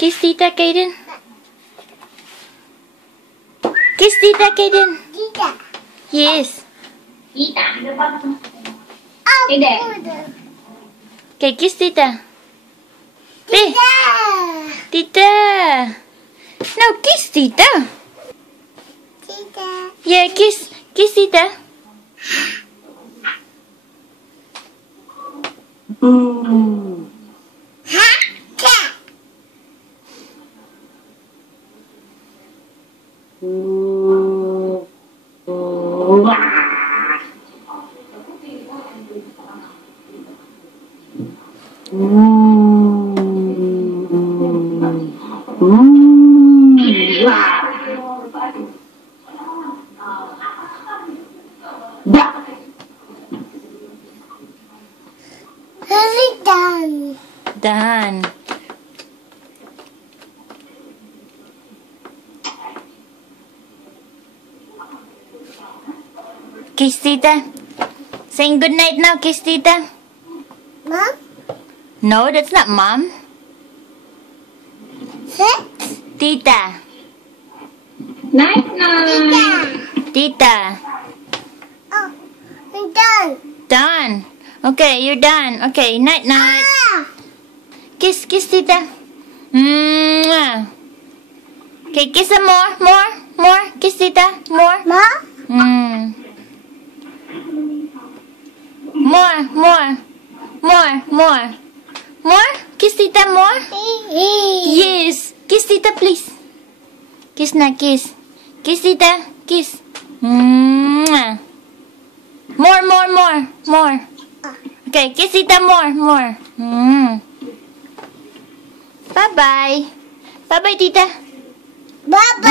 Kiss Tita, Kaden. Kiss Tita, Kaden. Tita. Yes. Tita. Oh, Tita. Okay, kiss Tita. Tita. Tita. No, kiss Tita. Tita. Yeah, kiss. Kiss Tita. Done. Done. Kiss Tita. Saying good night now, kiss Tita. Mom? No, that's not Mom. Sit. Tita. Night night. Tita. Tita. Oh, I'm done. Done. Okay, you're done. Okay, night night. Ah. Kiss, kiss Tita. Mwah. Okay, kiss some more. Kiss Tita, more. Mom? Mm. More. More. Kiss Tita, more. Yes. Kiss Tita, please. Kiss na, kiss. Kiss Tita, kiss. Mwah. More. Okay, kiss Tita, more. Bye-bye. Bye-bye, Tita. Bye-bye.